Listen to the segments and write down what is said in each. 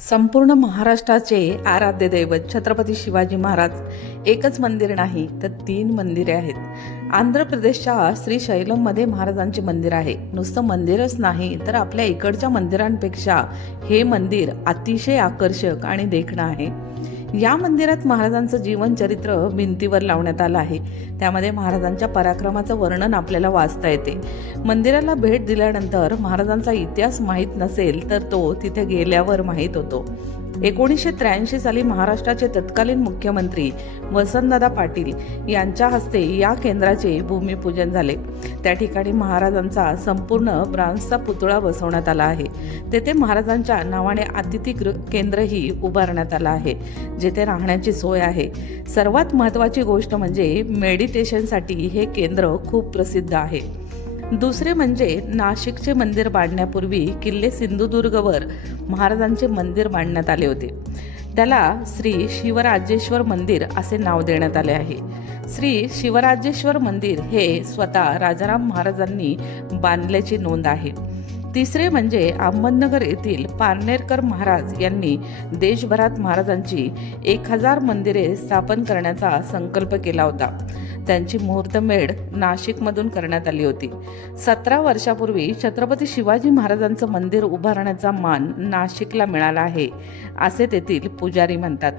संपूर्ण महाराष्ट्राचे आराध्य दैवत छत्रपती शिवाजी महाराज एकच मंदिर नाही तर तीन मंदिरे आहेत. आंध्र प्रदेशच्या श्रीशैलममध्ये महाराजांचे मंदिर आहे. नुसतं मंदिरच नाही तर आपल्या इकडच्या मंदिरांपेक्षा हे मंदिर अतिशय आकर्षक आणि देखणं आहे. या मंदिरात महाराजांचं जीवनचरित्र भिंतीवर लावण्यात आलं आहे. त्यामध्ये महाराजांच्या पराक्रमाचं वर्णन आपल्याला वाचता येते. मंदिराला भेट दिल्यानंतर महाराजांचा इतिहास माहीत नसेल तर तो तिथे गेल्यावर माहीत होतो. एकोणीसशे त्र्याऐंशी साली महाराष्ट्राचे तत्कालीन मुख्यमंत्री वसंतदादा पाटील यांच्या हस्ते या केंद्राचे भूमिपूजन झाले. त्या ठिकाणी महाराजांचा संपूर्ण ब्रांजचा पुतळा बसवण्यात आला आहे. तेथे महाराजांच्या नावाने अतिथी केंद्रही उभारण्यात आलं आहे जेथे राहण्याची सोय आहे. सर्वात महत्त्वाची गोष्ट म्हणजे मेडिटेशनसाठी हे केंद्र खूप प्रसिद्ध आहे. दुसरे म्हणजे नाशिकचे मंदिर बांधण्यापूर्वी किल्ले सिंधुदुर्गवर महाराजांचे मंदिर बांधण्यात आले होते. त्याला श्री शिवराजेश्वर मंदिर असे नाव देण्यात आले आहे. श्री शिवराजेश्वर मंदिर हे स्वतः राजाराम महाराजांनी बांधल्याची नोंद आहे. तिसरे म्हणजे अहमदनगर येथील पारनेरकर महाराज यांनी देशभरात महाराजांची एक हजार मंदिरे स्थापन करण्याचा संकल्प केला होता. त्यांची मुहूर्तमेढ नाशिकमधून करण्यात आली होती. सतरा वर्षापूर्वी छत्रपती शिवाजी महाराजांचं मंदिर उभारण्याचा मान नाशिकला मिळाला आहे असे तेथील पुजारी म्हणतात.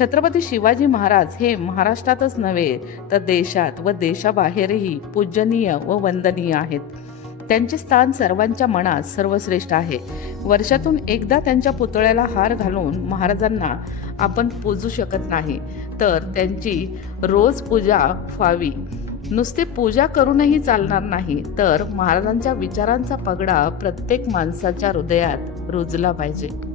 छत्रपती शिवाजी महाराज हे महाराष्ट्रातच नव्हे तर देशात व देशाबाहेरही पूजनीय व वंदनीय आहेत. त्यांचे स्थान सर्वांच्या मनात सर्वश्रेष्ठ आहे. वर्षातून एकदा त्यांच्या पुतळ्याला हार घालून महाराजांना आपण पूजू शकत नाही. तर त्यांची रोज पूजा व्हावी. नुसते पूजा करूनही चालणार नाही तर महाराजांच्या विचारांचा पगडा प्रत्येक माणसाच्या हृदयात रुजला पाहिजे.